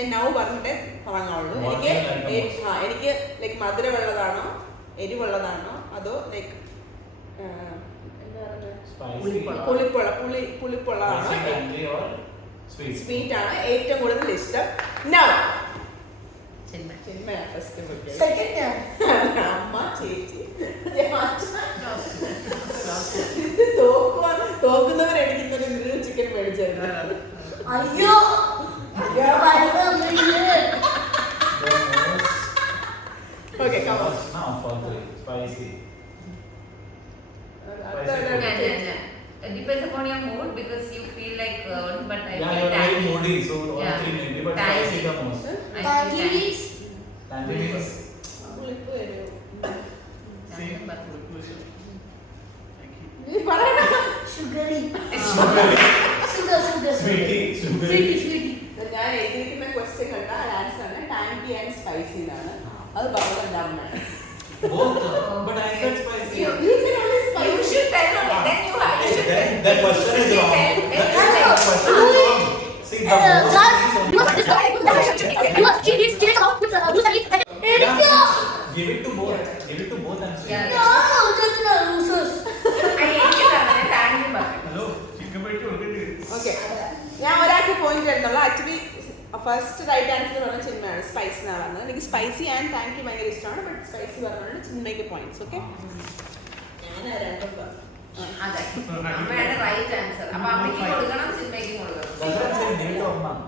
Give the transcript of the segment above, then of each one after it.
ഞാൻ നൗ പറഞ്ഞിട്ടേ തുടങ്ങാവുള്ളൂ. എനിക്ക് ലൈക്ക് മധുരമുള്ളതാണോ എരിവുള്ളതാണോ അതോ ലൈക്ക് പുളിപ്പുള്ളതാണോ സ്വീറ്റ് ആണ് ഏറ്റവും കൂടുതൽ ഇഷ്ടം. നൗ അമ്മ ചേച്ചി തോക്കുന്നവരെടുക്കുന്നൊരു ഗ്രിൽ ചിക്കൻ മേടിച്ചായിരുന്നു. അയ്യോ Okay, come on. Now for three, spicy. It depends upon your mood because you feel like but I Yeah, feel you're very tangy. moody, so all three maybe, but spicy the most. I feel tangy. Tangy means പുളിപ്പ് വരും. Tangy but നീ പറയണ sugary. sweetie. ഞാൻ എഴുതിയിരിക്കുന്ന question കണ്ട answer ആണ് ടാങ്കി and spicy എന്നാണ്. അത് പറഞ്ഞത് എൻ്റെ അമ്മയാണ്. Both, but I said spicy. You said only you spicy. should tell me. Then you should tell. That question is wrong. That question is wrong. See, the most is give it to both. Give it to both and see. Yeah. losers. I hate it. Tangy but. Hello, chicken bite already. Okay. ഞാൻ ഒരാൾക്ക് point എടുത്തുള്ളൂ. Actually first right answer പറഞ്ഞ ചിന്മയാണ് spicy എന്നാണ് പറഞ്ഞത്. എനിക്ക് spicy and ടാങ്കി ഭയങ്കര ഇഷ്ടമാണ്. ബട്ട് സ്പൈസി പറഞ്ഞാണ് ചിന്മയ്ക്ക് പോയിന്റ്സ്. ഓക്കെ ഞാൻ രണ്ടും പറഞ്ഞു. അതെ അമ്മയുടെ റൈറ്റ് ആൻസർ. അപ്പൊ അമ്മയ്ക്ക് കൊടുക്കണം ചിന്മയ്ക്ക് കൊടുക്കണം. Doesn't say need or not.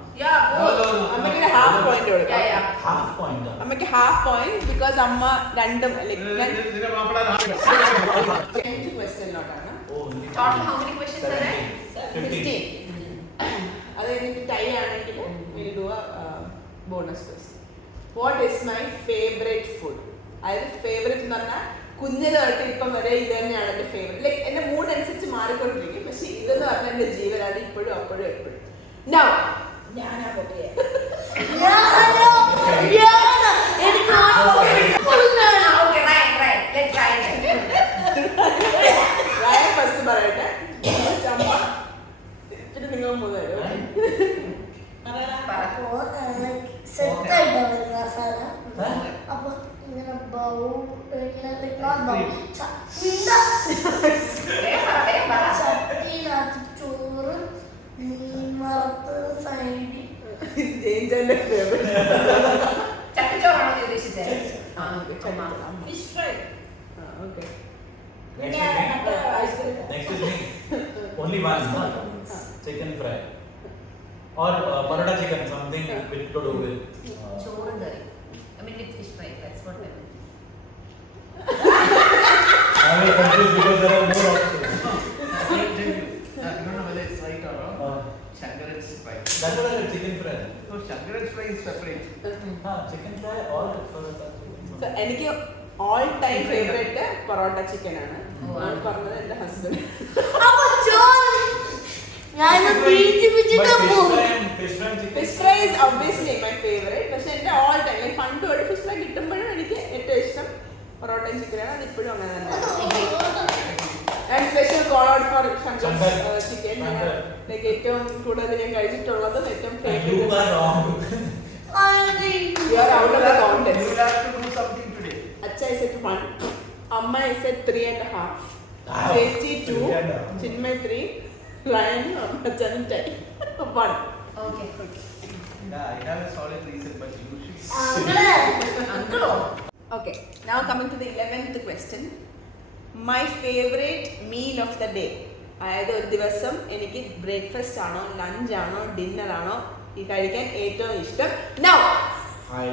അമ്മയ്ക്ക് ഹാഫ് പോയിന്റ് കൊടുക്കാം. Half point. അമ്മയ്ക്ക് ഹാഫ് പോയിന്റ് ബിക്കോസ് അമ്മ രണ്ടും ക്വസ്റ്റ്യനിലോട്ടാണ്. Total how many questions are there? 15. അത് കഴിഞ്ഞിട്ട് ടൈ ആണെങ്കിൽ we'll do a bonus question. What is my favorite food? അതായത് ഫേവറേറ്റ് എന്ന് പറഞ്ഞാൽ കുഞ്ഞിന് തൊട്ട് ഇപ്പം വരെ ഇത് തന്നെയാണ് എൻ്റെ ഫേവറേറ്റ്. ലൈക്ക് എൻ്റെ മൂഡ് അനുസരിച്ച് മാറിക്കൊണ്ടിരിക്കും. പക്ഷെ ഇതെന്ന് പറഞ്ഞാൽ എൻ്റെ ജീവനാണ് ഇപ്പോഴും അപ്പോഴും എപ്പോഴും. നൗ ഞാനാ പൊട്ടിയെ Okay, right. Let's try it. First പറയട്ടെ. അമ്മ പിന്നെ നിങ്ങൾ മൂന്ന് പേരും അപ്പൊ ഇങ്ങനെ ചട്ടിയിനകത്ത് ചോറ് മീൻ വറുത്ത് സൈഡിൽ ജയിൻ്റെ ഫേവറേറ്റ് ചട്ടിച്ചോറാണോ ഉദ്ദേശിച്ചത്? Fish fry. Okay Next is me. Only one, no? Chicken fry. Or paratha chicken, something with to do with. ചോറും കറി. I mean with fish fry. That's what I meant. I will confuse because there are more options. I don't know whether it's right or wrong. Shankaran's fry. That's what I said, chicken fry. No, Shankaran's fry is separate. Chicken fry or paratha chicken. എനിക്ക് all time favourite parotta chicken ആണ്. ഞാൻ പറഞ്ഞത് എൻ്റെ husband. Fish fry chicken. Fish fry is obviously my favourite. പക്ഷെ എൻ്റെ all time like പണ്ട് ഒരു fish fry കിട്ടുമ്പോഴും എനിക്ക് ഏറ്റവും ഇഷ്ടം പൊറോട്ട ചിക്കനാണ്. അത് ഇപ്പോഴും അങ്ങനെ തന്നെ. And special call out for Shankar chicken. Like ഏറ്റവും കൂടുതൽ ഞാൻ കഴിച്ചിട്ടുള്ളതും ഏറ്റവും You favourite. are wrong. You are out of the contest. You will have to do something today. Acha is at 1. Amma is at 3.5. Ah, Chechi 2. 3.5. Chinmay 3. Ryan, Amachan 10. 1. Okay. Yeah, I have a solid reason, but you should. Uncle. Okay. Now coming to the 11th question. My favorite meal of the day. അതായത് ഒരു ദിവസം എനിക്ക് breakfast ആണോ lunch ആണോ dinner ആണോ ഈ കഴിക്കാൻ ഏറ്റവും ഇഷ്ടം. Now. Hi.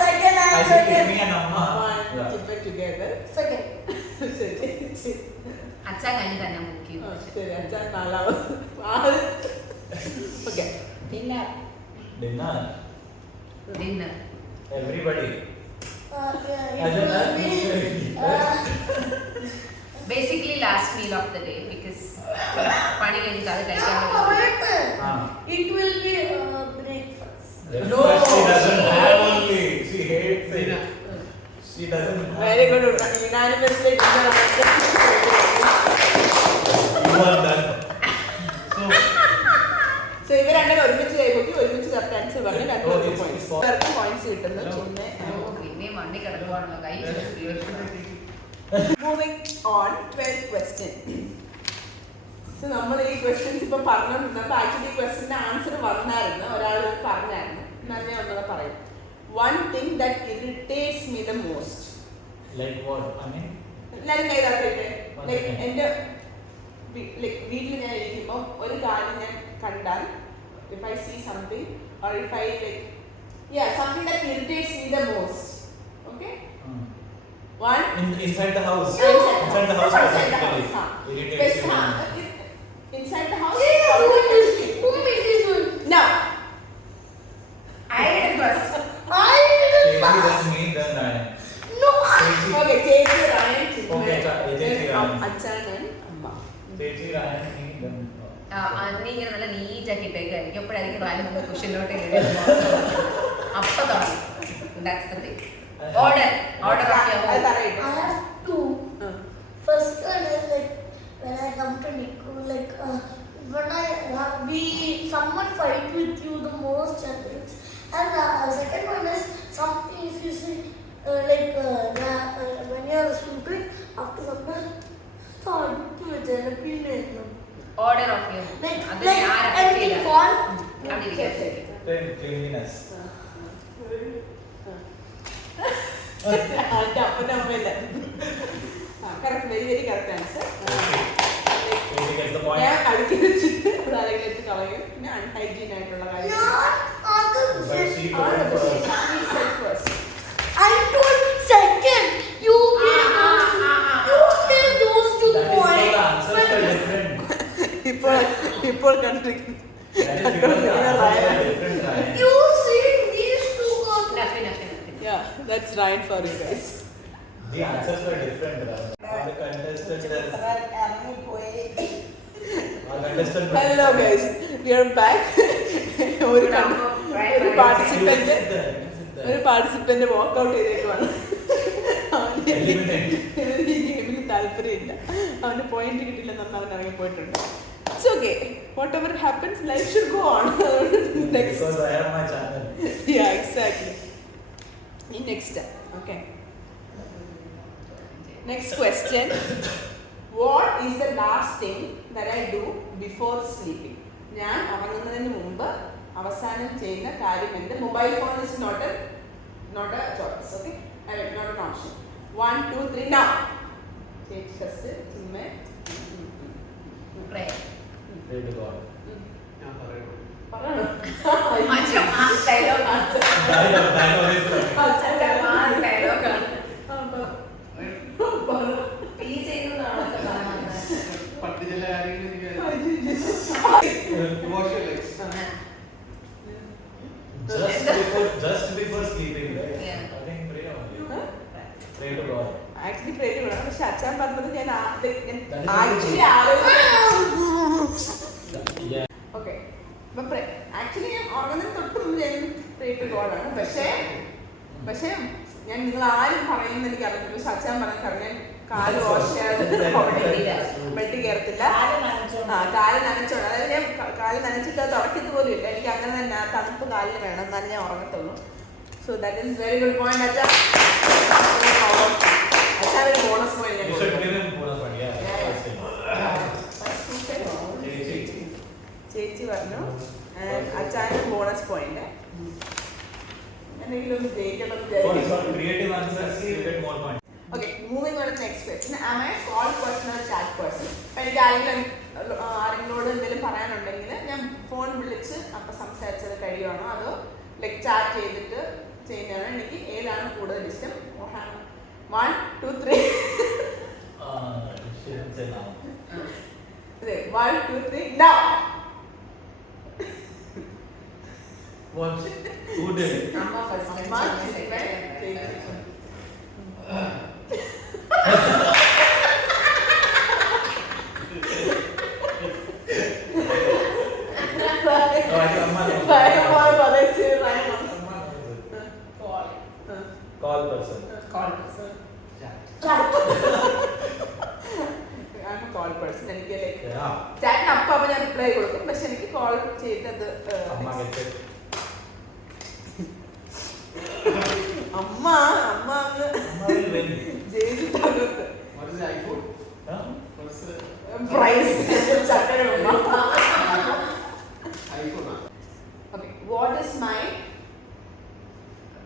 second I and said second. me and Amma. One, Yeah. keep it together. Second. അച്ഛൻ കഴിഞ്ഞ് തന്നെ മുക്കി. ശരി അച്ഛൻ നാലാമത്. Okay Dinner. Dinner. Everybody. Basically last meal of the day because പണി കഴിഞ്ഞിട്ട് അത് കഴിക്കാൻ പറ്റും. It will be breakfast. No. She doesn't have only. She hates it. She doesn't have. Very good. Unanimously dinner. You are done. So, so ഇവർ രണ്ടും ഒരുമിച്ച് correct answer പറഞ്ഞു Oh, രണ്ടുപേർക്ക് it's പോയിന്റ്സ് four. പേർക്ക് പോയിന്റ്സ് കിട്ടുന്നു Hello. പിന്നെയും മണ്ണി കിടക്കുവാണല്ലോ കൈ moving on 12th question so നമ്മൾ ഈ ക്വസ്റ്റ്യൻസ് ഇപ്പൊ പറഞ്ഞുകൊണ്ടിരുന്നപ്പോൾ ആക്ച്വലി ക്വസ്റ്റ്യന്റെ ആൻസർ വന്നായിരുന്നു ഒരാൾ പറഞ്ഞായിരുന്നു എന്നാൽ ഞാൻ ഒന്നുകൂടെ പറയും one thing that irritates me the most Like what? I mean, എല്ലാവരും കൈ താത്തിട്ടെ One ലൈക്ക് second. എൻ്റെ വീട്ടിൽ ഞാൻ ഇരിക്കുമ്പോൾ ഒരു കാര്യം ഞാൻ കണ്ടാൽ if I see something or if I like something that irritates me the most, okay, one inside the house. Inside Inside the house. Outside the specifically. house, Irritates Best, you. inside the house Who made this one? no I did it first. I didn't Maybe pass. that's me, then I. No. okay ചേച്ചി Rayan Okay, ചേച്ചി റയൻ. അച്ഛൻ അമ്മ Techi Ryan, me, then. അന്നി ഇങ്ങനെ നല്ല നീറ്റാക്കി ഇട്ടേക്കായിരിക്കും എപ്പോഴായിരിക്കും rally നമ്മൾ കുഷനിലോട്ട് അപ്പൊ തുടങ്ങി That's the thing. Order of your അത് home. പറയട്ടെ I have two. First one is like when I come to Niku, like when someone fight with you the most and things. And second one is something if you see when you are stupid after something thought to a therapy. Order of your home. Like അത് like ഞാൻ anything fall. അവിടെ ഇരിക്കട്ടെ. Cleanliness. അതിന്റെ അപ്പന്റെ അമ്മയില്ല correct very very correct answer Techi gets the point. ഞാൻ അടുക്കി വെച്ചിട്ട് അത് ആരെങ്കിലും വെച്ച് കളയും പിന്നെ അൺഹൈജീൻ ആയിട്ടുള്ള കാര്യം But she told first. I told second. You gave those 2 That is why points. the answers are different. ഇപ്പോൾ കണ്ടിരിക്കുന്നു That is because the answers are different, Ryan. You see these 2 goals. Nothing. Yeah, that's right for you guys. The answers were different, Ryan. The contestant has. Our contestant. Hello guys, we are back. ഒരു participant walkout ചെയ്തേക്കുവാണ് ഈ ഗെയിമിന് താല്പര്യമില്ല അവന് point കിട്ടില്ലെന്ന് അവൻ ഇറങ്ങി പോയിട്ടുണ്ട് it's okay what ever happens life should go on next Because I have my channel. yeah exactly next okay next question what is the last thing that I do before sleeping ഞാൻ ഉറങ്ങുന്നതിന് മുമ്പ് അവസാനം ചെയ്യുന്ന കാര്യം എന്ത് mobile phone is not a choice okay not an option 1 2 3 now ചേച്ചി first Chinmaye Prayer. Pray to God. ഞാൻ പറയുള്ളൂ. പറയണോ മറ്റേ മാസ് dialogue ആണ്. Dialogue is right. മറ്റേ മാസ് dialogue ആണ്. ഈ ചെയ്യുന്നതാണോ അച്ഛൻ പറയുന്നത്? പണ്ട് ചില കാര്യങ്ങൾ എനിക്ക് wash your legs. Just before sleeping, right? Yeah. I think pray only. Huh? Pray to God. Actually create ചെയ്യണം പക്ഷെ അച്ഛൻ പറഞ്ഞത് ഞാൻ That is actually Yeah. Okay actually ഞാൻ ഉറങ്ങുന്നതിന് തൊട്ട് മുമ്പ് ഞാൻ പ്രേ ടു ഗോഡാണ് പക്ഷേ ഞാൻ നിങ്ങൾ ആരും പറയുന്നത് എനിക്ക് അറിയില്ല പക്ഷെ അച്ഛൻ പറഞ്ഞ ഞാൻ കാല് വാഷ് ചെയ്യാതെ ബെഡ് കയറത്തില്ല കാല് നനച്ചോണ്ട് അതായത് ഞാൻ കാല് നനച്ചിട്ട് അത് ഉറക്കത്ത് പോലും ഇല്ല എനിക്ക് അങ്ങനെ തന്നെ ആ തണുപ്പ് കാലിന് വേണം എന്നാലും ഞാൻ ഉറങ്ങത്തുള്ളൂ so that is very good point അച്ഛാ അച്ഛാ ഒരു bonus You should point give him bonus point. Yeah. First thing. ചേച്ചി പറഞ്ഞു അച്ഛാന് ബോണസ് പോയിന്റ് എന്തെങ്കിലും ഒന്ന് ജയിക്കണം For creative answers, you get more points. Okay, moving on to the next question. Am I a call person or chat person? എനിക്ക് ആരെങ്കിലോട് എന്തെങ്കിലും പറയാനുണ്ടെങ്കിൽ ഞാൻ phone വിളിച്ച് അപ്പം സംസാരിച്ചത് കഴിയുവാണോ അതോ ലൈക്ക് ചാറ്റ് ചെയ്തിട്ട് ചെയ്യുന്നതാണോ എനിക്ക് ഏതാണ് കൂടുതൽ ഇഷ്ടം 1 2 3 Shouldn't say now. 1 2 3 now What? Who did? അമ്മ first. അമ്മ, ചിന്മ, ചേച്ചി. Call person. കോൾ പേഴ്സൺ എനിക്ക് ലൈക്ക് Yeah. ചാറ്റിന് അപ്പം ഞാൻ റിപ്ലൈ കൊടുക്കും പക്ഷെ എനിക്ക് കോൾ ചെയ്തത് Amma gets it. ജയിച്ചു തകർത്ത്. What is the iPhone? Huh? What is the Price. ചക്കര ഉമ്മ. iPhone? Okay, what is my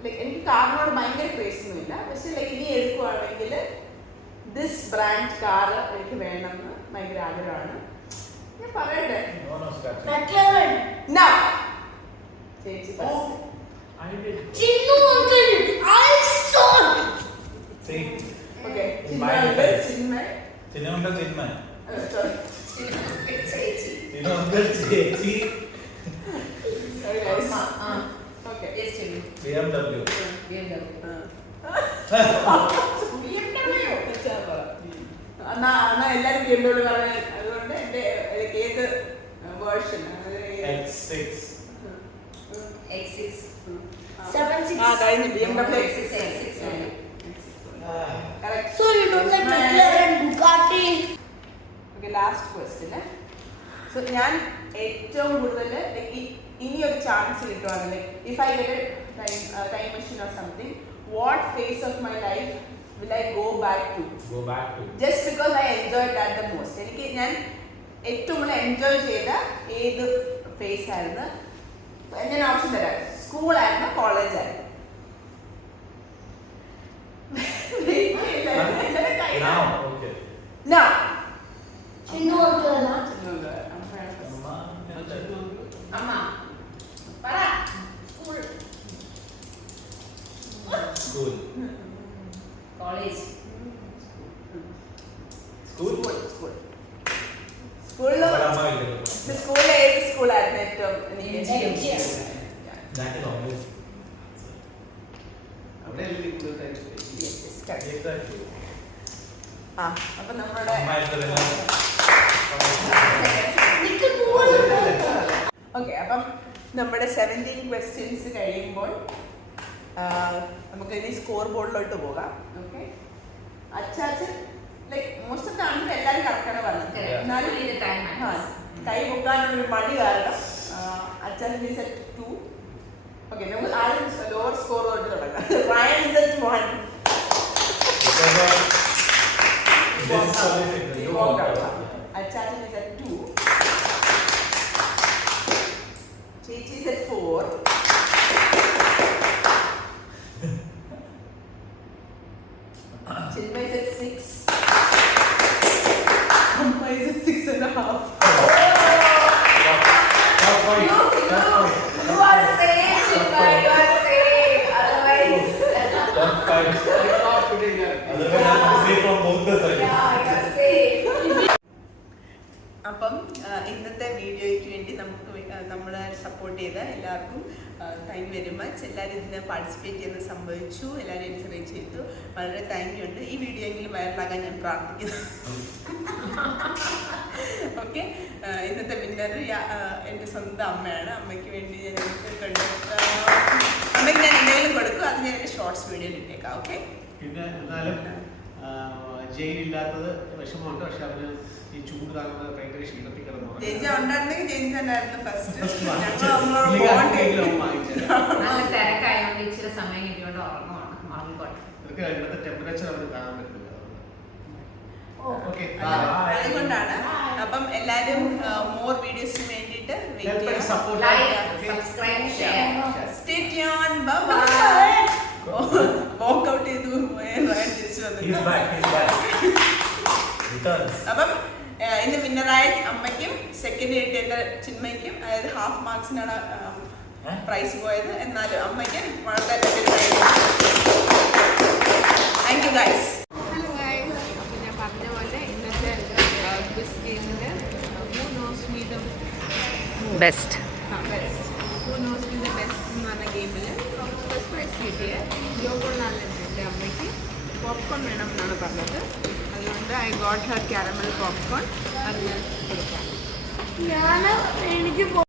like എനിക്ക് കാറിനോട് ഭയങ്കര ക്രേസ് ഒന്നുമില്ല, പക്ഷെ ലൈക്ക് ഇനി എടുക്കുവാണെങ്കിൽ ദിസ് ബ്രാൻഡ് കാർ എനിക്ക് വേണമെന്ന് ഭയങ്കര ആഗ്രഹമാണ്. ഞാൻ പറയട്ടെ. No, no scratching. McLaren. No. ചേച്ചി Oh, I did. Chinnu uncle, I saw it. See, okay My defense. Chinmay Chinunga Chinmay. sorry ചേച്ചി. Chinunga Chechi. sorry guys. അമ്മ. Okay. Yes, Chinnu. BMW. BMW. എന്നാ എല്ലാരും BMW പറഞ്ഞ അതുകൊണ്ട് എന്റെ ഏത് വേർഷൻ X6. X6. 7-6. ആ കഴിഞ്ഞു BMW X6. correct. So you don't like McLaren, Bugatti? Okay, last question. So ഞാൻ ഏറ്റവും കൂടുതൽ ഇനി ഒരു ചാൻസ് കിട്ടുവാണ് like if I get time machine or something what phase of my life will I go back to Go back to. Just because I enjoy that the most. എനിക്ക് ഞാൻ ഏറ്റവും കൂടുതൽ എൻജോയ് ചെയ്ത ഏത് ഫേസ് ആയിരുന്നു? ഞാൻ option തരാം. സ്കൂളായിരുന്നു, കോളേജായിരുന്നു? Now, okay. No. Chinnu uncle. അമ്മ. പറ. സ്കൂൾ. School. കോളേജ്. School? സ്കൂളിൽ Amma illu. സ്കൂളിൽ ഏത് സ്കൂളായിരുന്നു ഏറ്റവും എനിക്ക് MGS. That is obvious. അവിടെയല്ലേ നീ കൂടുതൽ time spend ചെയ്യുന്നത്? Yes, yes, correct. Exactly. ആ അപ്പൊ നമ്മുടെ Amma is the winner. Nickel ball. Okay അപ്പം നമ്മുടെ 17 ക്വസ്റ്റ്യൻസ് കഴിയുമ്പോൾ നമുക്ക് ഇനി സ്കോർ ബോർഡിലോട്ട് പോകാം. Okay, Achachan like most of the answer എല്ലാവരും കറക്റ്റാണ് പറഞ്ഞത്. Correct. എന്നാലും Only the time ആ matters. കൈ പൊക്കാനൊരു മടി കാരണം അച്ചാച്ചൻ ഈസ് അറ്റ് 2. ഓക്കെ, നമുക്ക് ആദ്യം ലോവർ സ്കോർ തൊട്ട് തുടങ്ങാം. Ryan is at 1. Because of disqualification, you walked out. Achacha is at 2. Chechi is at 4. Chinmay is at 6. Amma is at 6.5. Tough fight. Tough fight. You are safe, Chinmay. You are safe. Otherwise, Tough fight. Like off today, yeah. Otherwise, I have to say from both the sides. yeah, you are safe. അപ്പം ഇന്നത്തെ വീഡിയോയ്ക്ക് വേണ്ടി നമ്മളെ support ചെയ്ത എല്ലാവർക്കും thank you very much. എല്ലാവരും ഇതിനെ participate ചെയ്യുന്ന സംഭവിച്ചു, എല്ലാവരും എൻകറേജ് ചെയ്തു, വളരെ താങ്ക് യു ഉണ്ട്. ഈ വീഡിയോ എങ്കിലും വൈറലാകാൻ ഞാൻ പ്രാർത്ഥിക്കുന്നു. ഓക്കെ, ഇന്നത്തെ വിന്നർ എൻ്റെ സ്വന്തം അമ്മയാണ്. അമ്മയ്ക്ക് വേണ്ടി ഞാൻ അമ്മയ്ക്ക് ഞാൻ എന്തെങ്കിലും കൊടുക്കും, അത് ഞാൻ എൻ്റെ ഷോർട്സ് വീഡിയോയിൽ ഇട്ടേക്കാം. ഓക്കെ, പിന്നെ എന്നാലും ജയിലില്ലാത്തത് വിഷമമുണ്ട്. പക്ഷെ അവന് ഈ ചൂട് താങ്ങുന്നത് ഭയങ്കര ക്ഷീണത്തിൽ കിടന്നു ചേച്ചി ഉണ്ടായിരുന്നെങ്കിൽ ചേച്ചി തന്നെയായിരുന്നു ഫസ്റ്റ്. വാങ്ങിച്ചത്. നല്ല തിരക്കായതുകൊണ്ട് ഇച്ചിരി സമയം കിട്ടിയോണ്ട് ഉറങ്ങുവാണ്. ഉറങ്ങിക്കോട്ടെ. ഇതൊക്കെ ഇവിടുത്തെ ടെമ്പറേച്ചർ അവന് കാണാൻ പറ്റില്ല. ഓക്കെ, അതുകൊണ്ടാണ്. അപ്പം എല്ലാവരും മോർ വീഡിയോസിന് വേണ്ടിയിട്ട് support Like, subscribe, share. Stay tune. Bye. Walk out ചെയ്തു തിരിച്ചു He's വന്നു. back. He's back. Returns. അപ്പം ഇന്ന് വിന്നറായ അമ്മയ്ക്കും സെക്കൻഡ് കിട്ടിയ ചിന്മയ്ക്കും, അതായത് ഹാഫ് മാർക്സിനാണ് പ്രൈസ് പോയത്. എന്നാലും അമ്മയ്ക്ക് വളരെ thank you guys. Hello guys, അപ്പോൾ ഞാൻ പറഞ്ഞ പോലെ ഇന്നത്തെ ക്വിസ് ഗെയിമിൽ who knows me the best. Who knows me the best എന്ന് പറഞ്ഞ ഗെയിമിൽ ഫസ്റ്റ് പ്രൈസ് കിട്ടിയ യോഗോളാണ് എൻ്റെ അമ്മയ്ക്ക് പോപ്കോൺ വേണം എന്നാണ് പറഞ്ഞത്. അതുകൊണ്ട് I got Har caramel popcorn. അത് ഞാൻ കൊടുക്കാം. എനിക്ക്